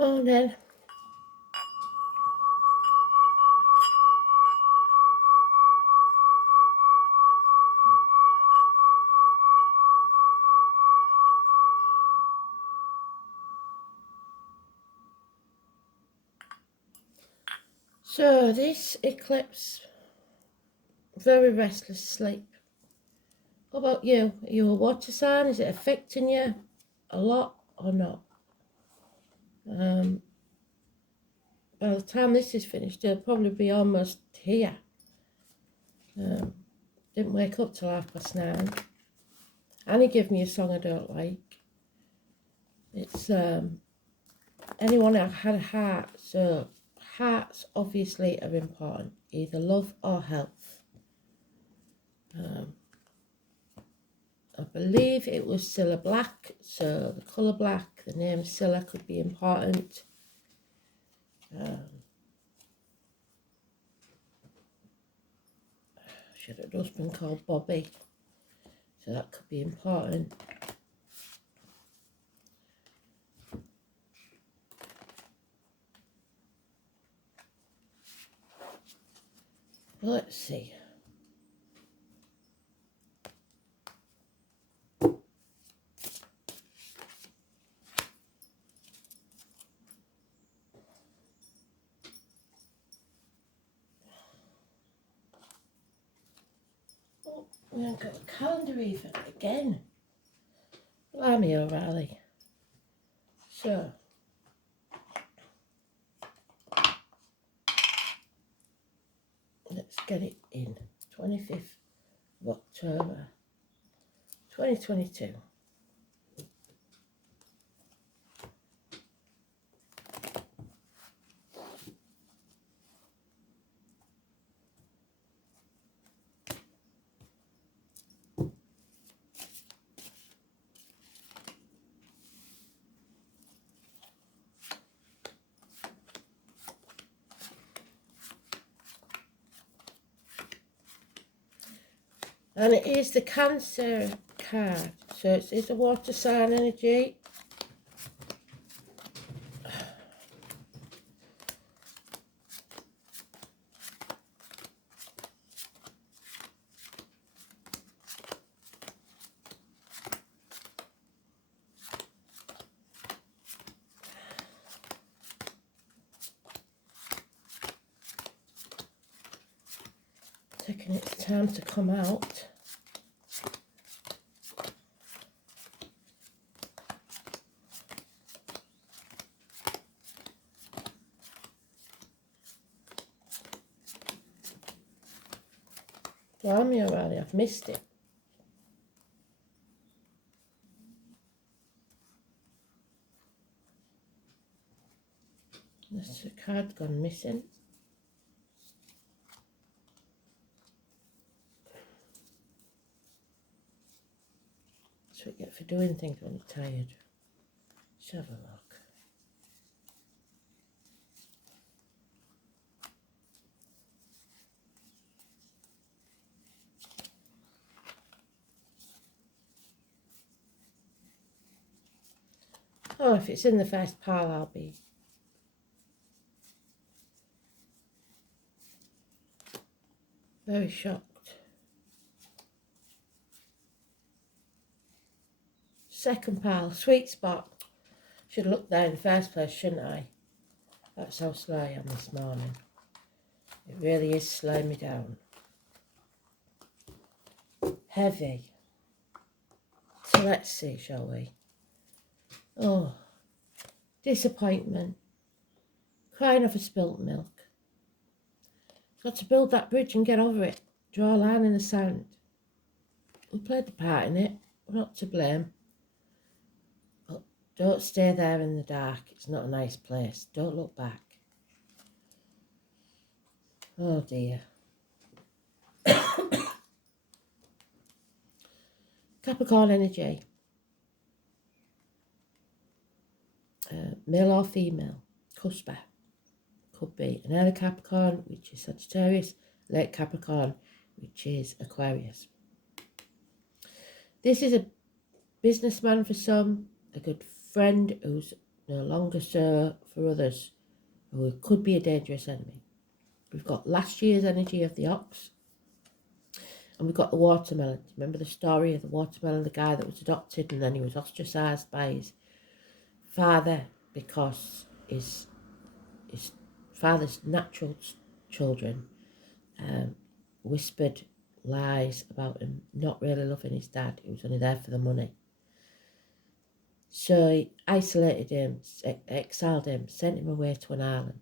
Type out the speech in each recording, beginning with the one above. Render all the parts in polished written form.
Morning. So this eclipse, very restless sleep. What about you? Are you a water sign? Is it affecting you a lot or not? By the time this is finished, it'll probably be almost here. Didn't wake up till 9:30. Annie gave me a song I don't like. It's anyone that had a heart, so hearts obviously are important, either love or health. I believe it was Cilla Black, so the colour black, the name Cilla could be important. She had a husband called Bobby, so that could be important. Let's see. Oh, we haven't got a calendar even again. Blimey O'Reilly. So, let's get it in. 25th of October, 2022. And it is the Cancer card, so it's a water sign energy. Taking its time to come out. Blimey O'Reilly, I've missed it. This card's gone missing. That's what you get for doing things when you're tired. Let's have a look. Oh, if it's in the first pile, I'll be very shocked. Second pile, sweet spot. Should have looked there in the first place, shouldn't I? That's how slow I am this morning. It really is slowing me down. Heavy. So let's see, shall we? Oh, disappointment. Crying over spilt milk. Got to build that bridge and get over it. Draw a line in the sand. We played the part in it. We're not to blame. But don't stay there in the dark. It's not a nice place. Don't look back. Oh dear. Capricorn energy. Male or female. Cusper. Could be an early Capricorn, which is Sagittarius. Late Capricorn, which is Aquarius. This is a businessman for some. A good friend who's no longer so for others who could be a dangerous enemy. We've got last year's energy of the ox, and we've got the watermelon. Remember the story of the watermelon, the guy that was adopted and then he was ostracised by his father because his father's natural children whispered lies about him not really loving his dad. He was only there for the money. So he isolated him, exiled him, sent him away to an island.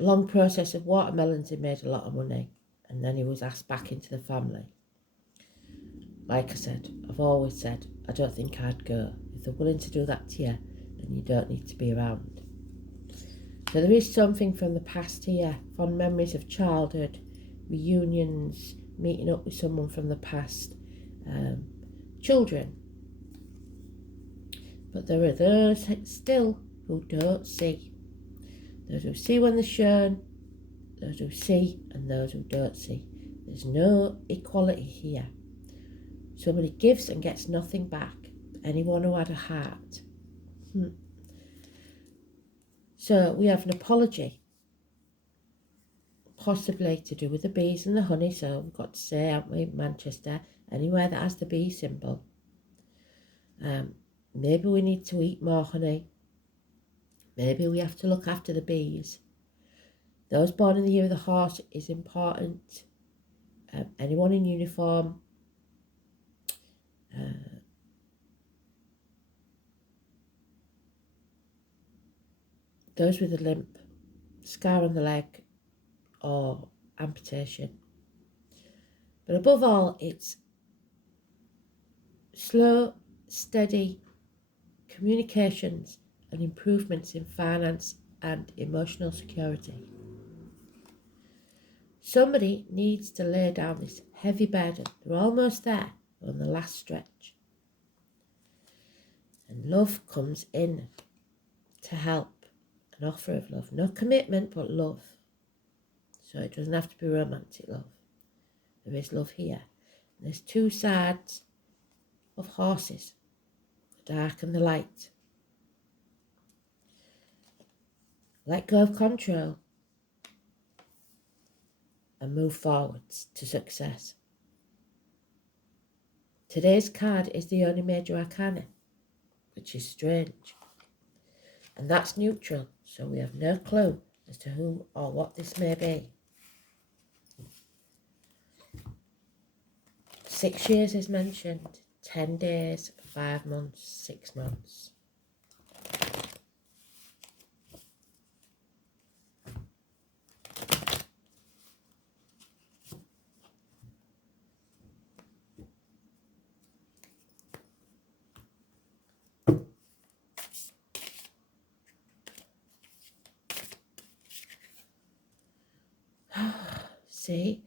Long process of watermelons, he made a lot of money, and then he was asked back into the family. Like I said, I've always said, I don't think I'd go. If they're willing to do that to you, then you don't need to be around. So there is something from the past here, fond memories of childhood, reunions, meeting up with someone from the past, children. But there are those still who don't see. Those who see when they're shown, those who see and those who don't see. There's no equality here. Somebody gives and gets nothing back. Anyone who had a heart. So we have an apology, possibly to do with the bees and the honey. So we've got to say, haven't we, Manchester, anywhere that has the bee symbol. Maybe we need to eat more honey. Maybe we have to look after the bees. Those born in the year of the horse is important. Anyone in uniform. Those with a limp, scar on the leg, or amputation. But above all, it's slow, steady communications and improvements in finance and emotional security. Somebody needs to lay down this heavy burden. They're almost there, on the last stretch. And love comes in to help. An offer of love. No commitment, but love. So it doesn't have to be romantic love. There is love here. And there's two sides of horses, the dark and the light. Let go of control and move forwards to success. Today's card is the only major arcana, which is strange. And that's neutral, so we have no clue as to who or what this may be. 6 years is mentioned, 10 days, 5 months, 6 months. See,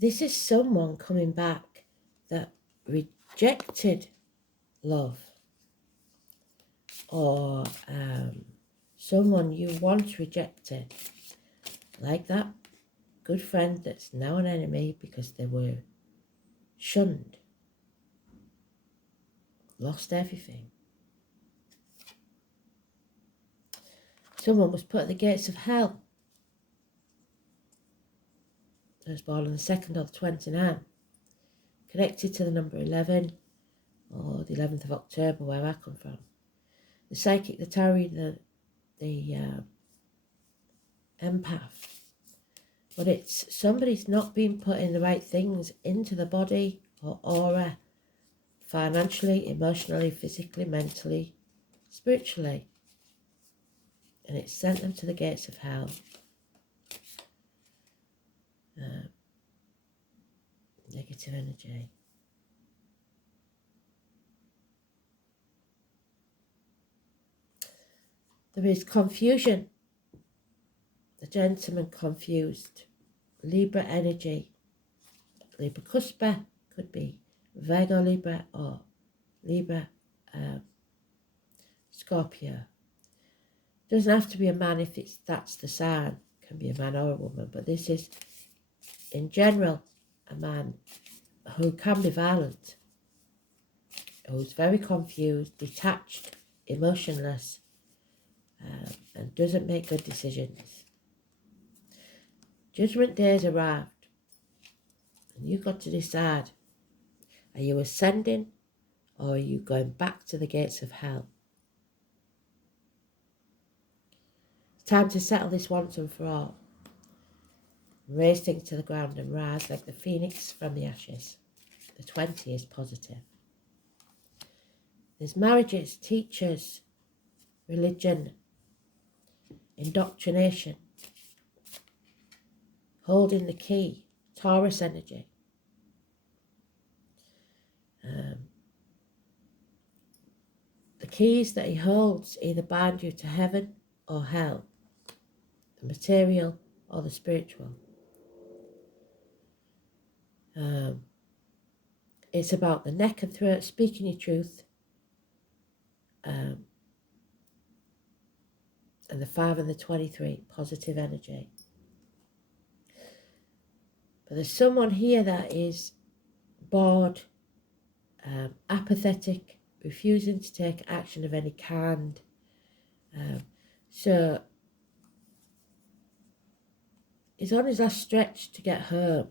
this is someone coming back that rejected love, or someone you once rejected, like that good friend that's now an enemy because they were shunned, lost everything. Someone was put at the gates of hell. I was born on the 2nd or the 29th, connected to the number 11, or the 11th of October, where I come from. The psychic, the tarot reader, the empath. But it's somebody's not been putting the right things into the body or aura, financially, emotionally, physically, mentally, spiritually. And it sent them to the gates of hell. Negative energy. There is confusion. The gentleman confused. Libra energy. Libra Cuspa could be Virgo Libra or Libra Scorpio. Doesn't have to be a man if that's the sign. Can be a man or a woman, but this is in general a man who can be violent, who's very confused, detached, emotionless, and doesn't make good decisions. Judgment Day's arrived, and you've got to decide, are you ascending or are you going back to the gates of hell? It's time to settle this once and for all. Raise things to the ground and rise like the phoenix from the ashes. The 20 is positive. There's marriages, teachers, religion, indoctrination, holding the key, Taurus energy. The keys that he holds either bind you to heaven or hell, the material or the spiritual. It's about the neck and throat, speaking your truth, and the 5 and the 23, positive energy. But there's someone here that is bored, apathetic, refusing to take action of any kind. So he's on his last stretch to get home,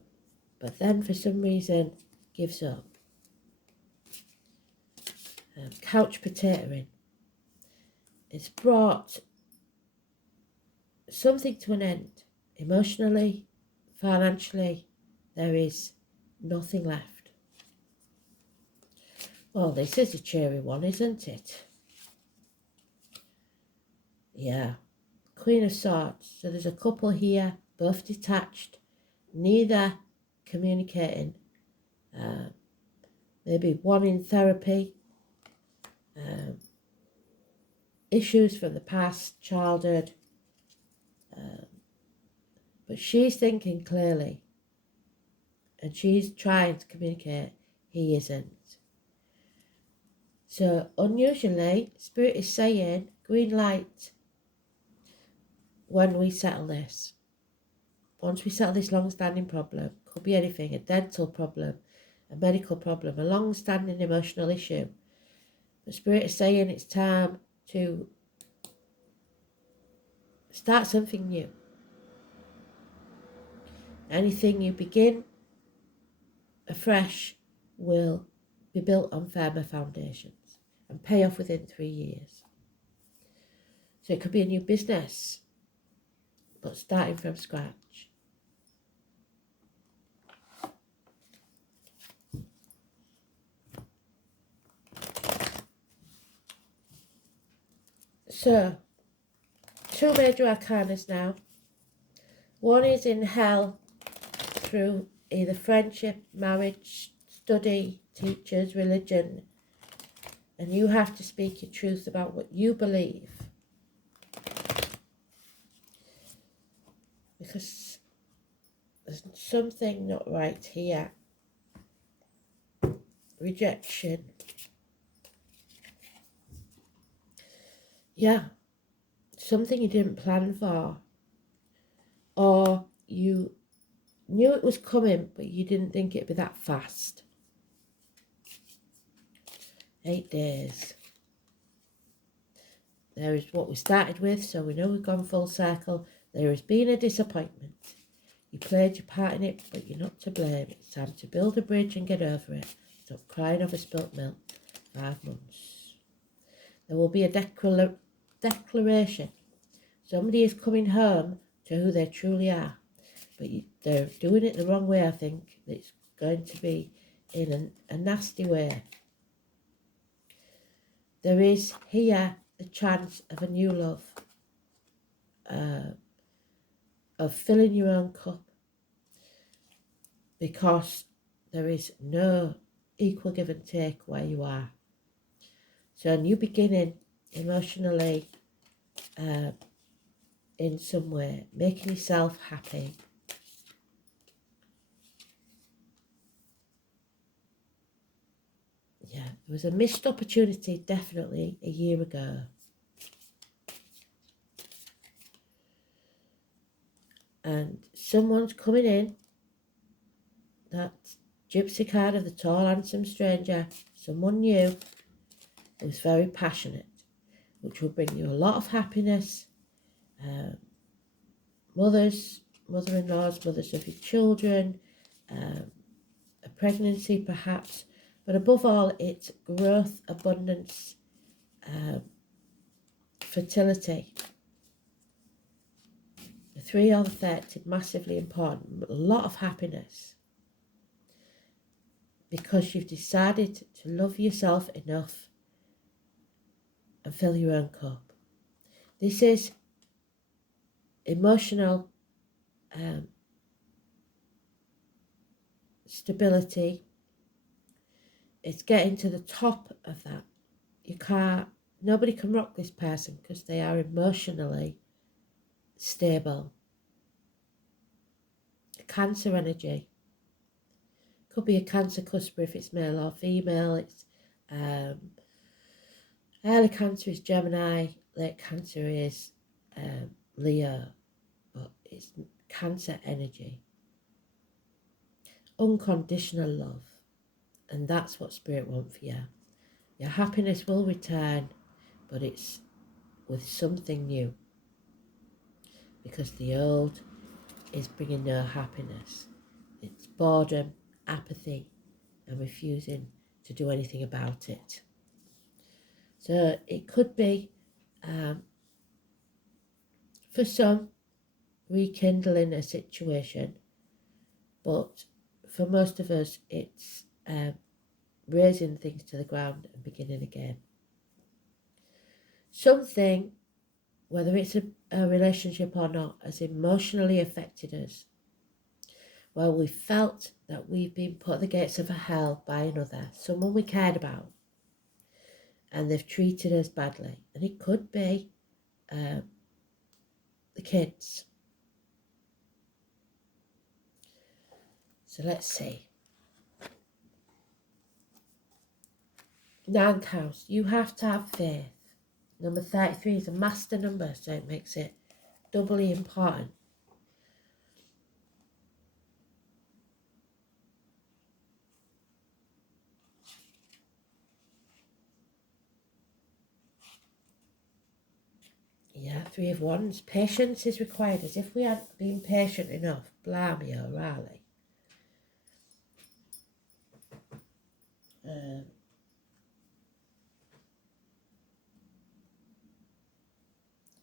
but then for some reason gives up. Couch potatoing. It's brought something to an end. Emotionally, financially, there is nothing left. Well, this is a cheery one, isn't it? Yeah. Queen of Swords. So there's a couple here, both detached, neither communicating. Maybe one in therapy. Issues from the past, childhood. But she's thinking clearly. And she's trying to communicate. He isn't. So unusually, Spirit is saying, green light when we settle this. Once we settle this long-standing problem, could be anything, a dental problem, a medical problem, a long-standing emotional issue. The Spirit is saying it's time to start something new. Anything you begin afresh will be built on firmer foundations and pay off within 3 years. So it could be a new business, but starting from scratch. So, 2 major arcanas now. One is in hell through either friendship, marriage, study, teachers, religion, and you have to speak your truth about what you believe. Because there's something not right here. Rejection. Yeah, something you didn't plan for. Or you knew it was coming, but you didn't think it'd be that fast. 8 days. There is what we started with, so we know we've gone full circle. There has been a disappointment. You played your part in it, but you're not to blame. It's time to build a bridge and get over it. Stop crying over spilt milk. 5 months. There will be a declaration. Somebody is coming home to who they truly are. But they're doing it the wrong way, I think. It's going to be in a nasty way. There is here a chance of a new love. Of filling your own cup. Because there is no equal give and take where you are. So a new beginning emotionally in some way, making yourself happy. Yeah, there was a missed opportunity definitely a year ago. And someone's coming in that Gypsy card of the tall, handsome stranger, someone new who's very passionate, which will bring you a lot of happiness. Mothers, mother-in-laws, mothers of your children, a pregnancy perhaps, but above all, it's growth, abundance, fertility. The 3 or the 30, massively important, a lot of happiness because you've decided to love yourself enough and fill your own cup. This is emotional stability. It's getting to the top of that. Nobody can rock this person because they are emotionally stable. A Cancer energy. Could be a Cancer cusp if it's male or female. It's early Cancer is Gemini, late Cancer is Leo, but it's Cancer energy. Unconditional love, and that's what Spirit wants for you. Your happiness will return, but it's with something new, because the old is bringing no happiness. It's boredom, apathy, and refusing to do anything about it. So it could be, for some, rekindling a situation, but for most of us, it's raising things to the ground and beginning again. Something, whether it's a relationship or not, has emotionally affected us. Well, we felt that we've been put at the gates of a hell by another, someone we cared about, and they've treated us badly. And it could be the kids. So let's see. 9th house, you have to have faith. Number 33 is a master number, so it makes it doubly important. Yeah, 3 of Wands. Patience is required, as if we hadn't been patient enough. Blimey O'Reilly.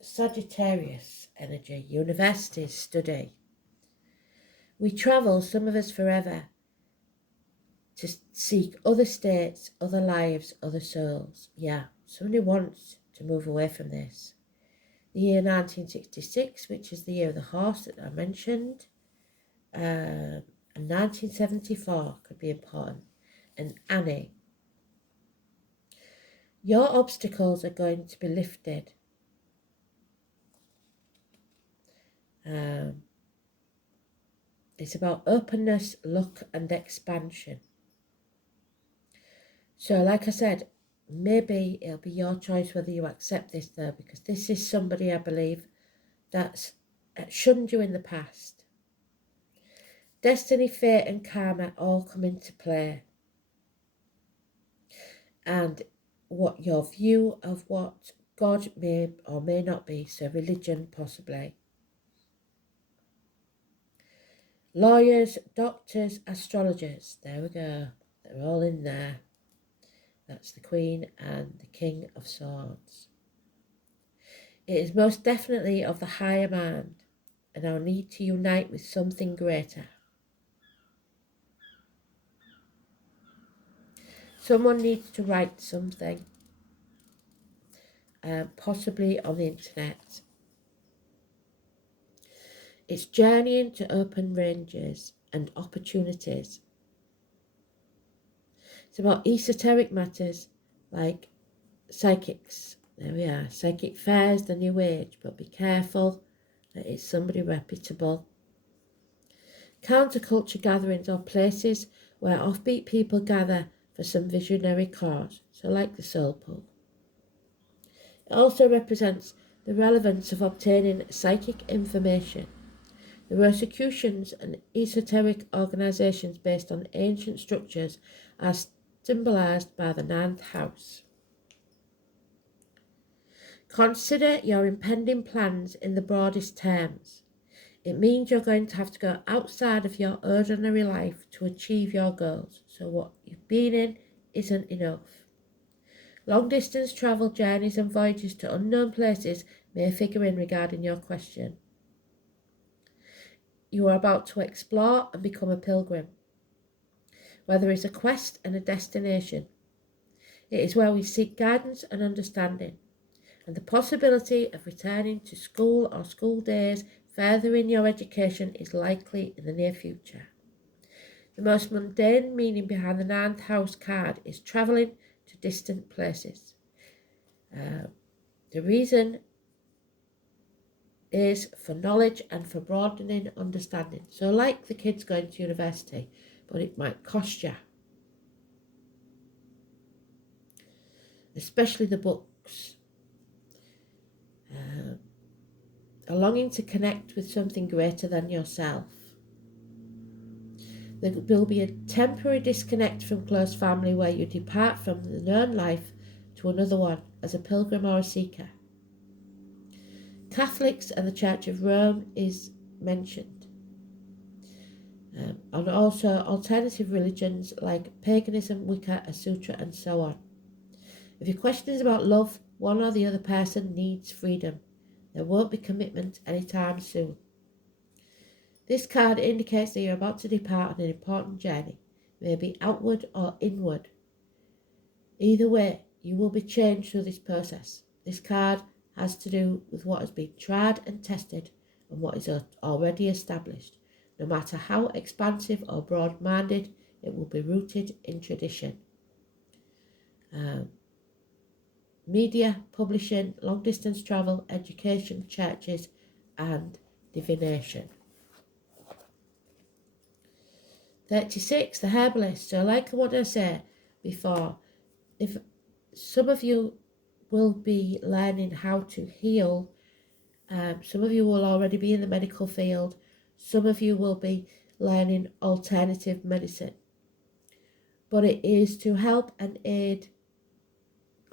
Sagittarius energy, universities, study. We travel, some of us forever, to seek other states, other lives, other souls. Yeah, somebody wants to move away from this. The year 1966, which is the year of the horse that I mentioned, and 1974 could be important. And Annie. Your obstacles are going to be lifted. It's about openness, luck, and expansion. So, like I said, maybe it'll be your choice whether you accept this, though, because this is somebody, I believe, that's shunned you in the past. Destiny, fate, and karma all come into play. And what your view of what God may or may not be, so religion possibly. Lawyers, doctors, astrologers, there we go. They're all in there. That's the Queen and the King of Swords. It is most definitely of the higher mind and our need to unite with something greater. Someone needs to write something, possibly on the internet. It's journeying to open ranges and opportunities. It's about esoteric matters like psychics. There we are. Psychic fairs, the new age, but be careful that it's somebody reputable. Counterculture gatherings or places where offbeat people gather for some visionary cause, so like the Soul Pool. It also represents the relevance of obtaining psychic information The Rosicrucians and esoteric organizations based on ancient structures are symbolized by the ninth house. Consider your impending plans in the broadest terms. It means you're going to have to go outside of your ordinary life to achieve your goals. So what you've been in isn't enough. Long distance travel journeys and voyages to unknown places may figure in regarding your question. You are about to explore and become a pilgrim, where there is a quest and a destination. It is where we seek guidance and understanding, and the possibility of returning to school or school days furthering your education is likely in the near future. The most mundane meaning behind the ninth house card is travelling to distant places. The reason is for knowledge and for broadening understanding. So like the kids going to university, but it might cost you. Especially the books. A longing to connect with something greater than yourself. There will be a temporary disconnect from close family where you depart from the known life to another one as a pilgrim or a seeker. Catholics and the Church of Rome is mentioned. And also alternative religions like paganism, Wicca, Asutra, and so on. If your question is about love, one or the other person needs freedom. There won't be commitment anytime soon. This card indicates that you're about to depart on an important journey, maybe outward or inward. Either way, you will be changed through this process. This card has to do with what has been tried and tested and what is already established. No matter how expansive or broad-minded, it will be rooted in tradition. Media, publishing, long-distance travel, education, churches, and divination. 36, the herbalist. So like what I said before, if some of you will be learning how to heal, some of you will already be in the medical field, some of you will be learning alternative medicine. But it is to help and aid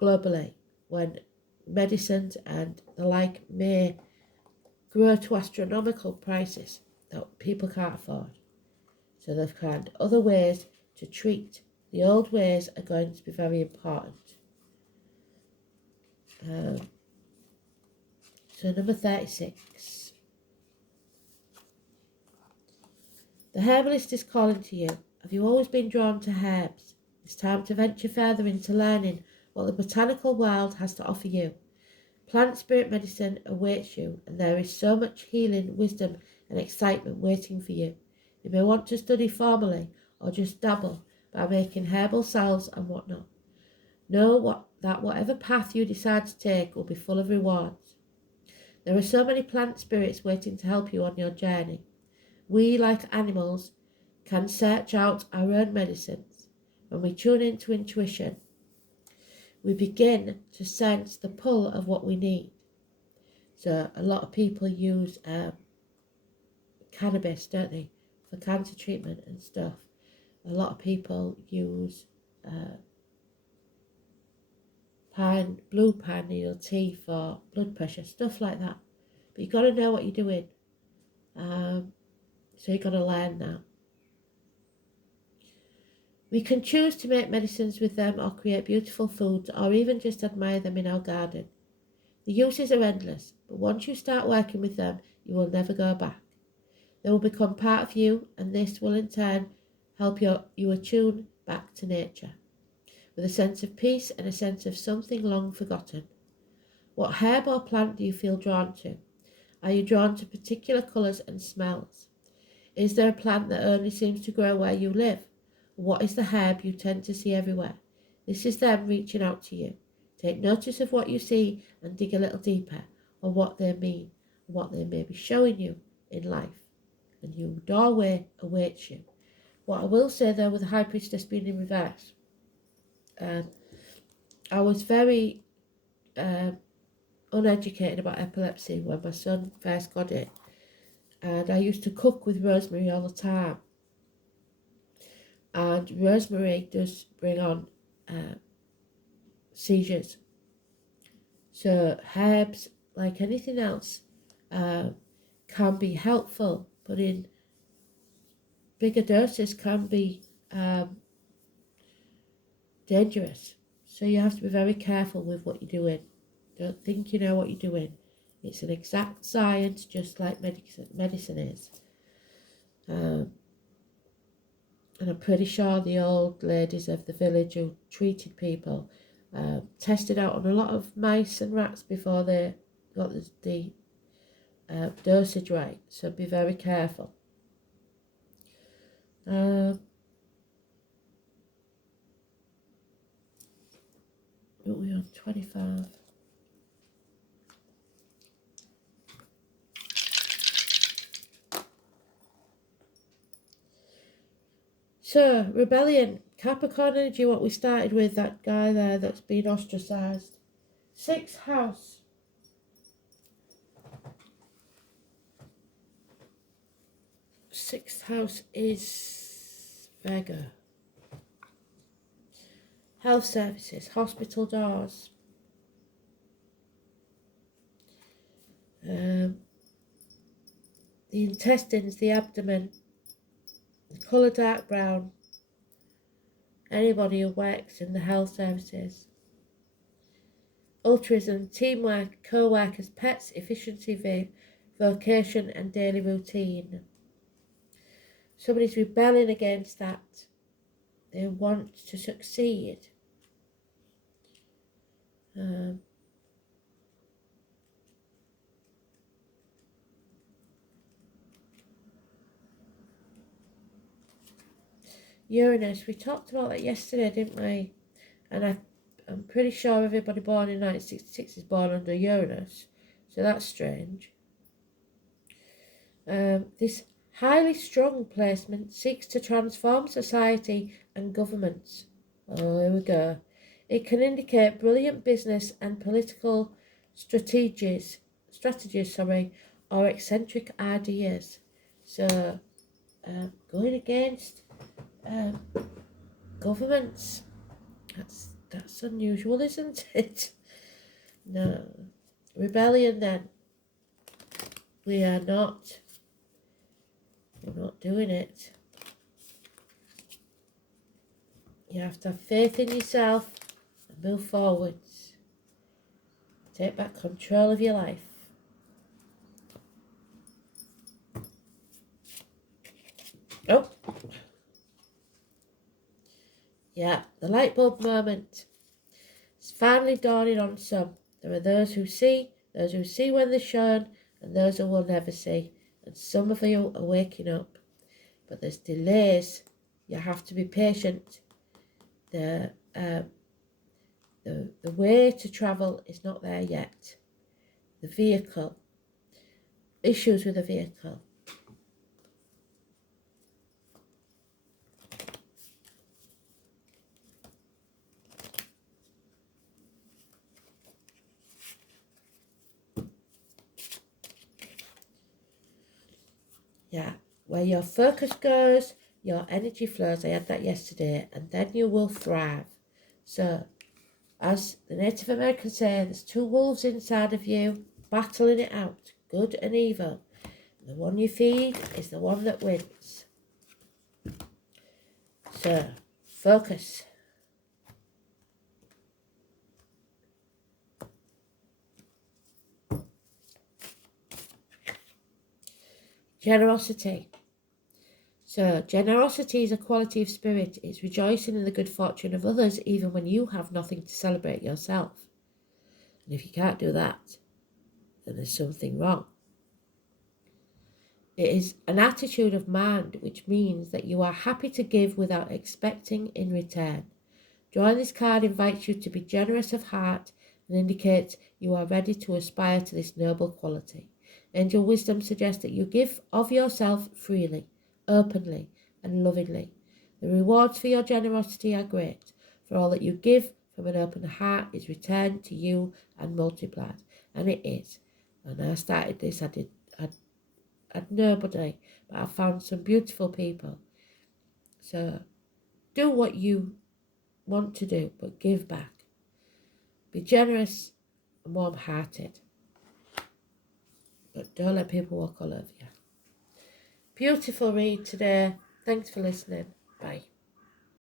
globally when medicines and the like may grow to astronomical prices that people can't afford. So they've found other ways to treat. The old ways are going to be very important. So number 36. The herbalist is calling to you. Have you always been drawn to herbs? It's time to venture further into learning what the botanical world has to offer you. Plant spirit medicine awaits you, and there is so much healing, wisdom, and excitement waiting for you. You may want to study formally or just dabble by making herbal salves and whatnot. Know that whatever path you decide to take will be full of rewards. There are so many plant spirits waiting to help you on your journey. We, like animals, can search out our own medicines. When we tune into intuition, we begin to sense the pull of what we need. So a lot of people use cannabis, don't they, for cancer treatment and stuff. A lot of people use blue pine needle tea for blood pressure, stuff like that. But you've got to know what you're doing. So you've got to learn that. We can choose to make medicines with them or create beautiful foods or even just admire them in our garden. The uses are endless, but once you start working with them, you will never go back. They will become part of you, and this will in turn help you attune back to nature, with a sense of peace and a sense of something long forgotten. What herb or plant do you feel drawn to? Are you drawn to particular colours and smells? Is there a plant that only seems to grow where you live? What is the herb you tend to see everywhere? This is them reaching out to you. Take notice of what you see and dig a little deeper on what they mean and what they may be showing you in life. A new doorway awaits you. What I will say though, with the High Priestess being in reverse, I was very uneducated about epilepsy when my son first got it. and I used to cook with rosemary all the time. And rosemary does bring on seizures. So herbs, like anything else, can be helpful, but in bigger doses can be dangerous. So you have to be very careful with what you're doing. Don't think you know what you're doing. It's an exact science, just like medicine is. And I'm pretty sure the old ladies of the village who treated people tested out on a lot of mice and rats before they got the dosage right. So be very careful. What are we on? 25. So, rebellion, Capricorn energy, what we started with, that guy there that's been ostracised. 6th house. Sixth house is Vega. Health services, hospital doors. The intestines, the abdomen, the colour dark brown. Anybody who works in the health services. Altruism, teamwork, co-workers, pets, efficiency, vocation and daily routine. Somebody's rebelling against that. They want to succeed. Uranus, we talked about that yesterday, didn't we? And I'm pretty sure everybody born in 1966 is born under Uranus, so that's strange. This highly strung placement seeks to transform society and governments. Oh, here we go. It can indicate brilliant business and political strategies, or eccentric ideas. So, going against governments, that's unusual, isn't it? No. Rebellion then. We're not doing it. You have to have faith in yourself and move forwards. Take back control of your life. Oh. Yeah, the light bulb moment. It's finally dawning on some. There are those who see when they're shown, and those who will never see. And some of you are waking up. But there's delays. You have to be patient. The way to travel is not there yet. The vehicle. Issues with the vehicle. Yeah, where your focus goes, your energy flows. I had that yesterday, and then you will thrive. So, as the Native Americans say, there's two wolves inside of you, battling it out, good and evil. The one you feed is the one that wins. So, focus. Generosity. So, generosity is a quality of spirit. It's rejoicing in the good fortune of others, even when you have nothing to celebrate yourself. And if you can't do that, then there's something wrong. It is an attitude of mind, which means that you are happy to give without expecting in return. Drawing this card invites you to be generous of heart and indicates you are ready to aspire to this noble quality. Angel wisdom suggests that you give of yourself freely, openly, and lovingly. The rewards for your generosity are great, for all that you give from an open heart is returned to you and multiplied. And it is. When I started this, had nobody, but I found some beautiful people. So do what you want to do, but give back. Be generous and warm-hearted, but don't let people walk all over you. Beautiful read today. Thanks for listening. Bye.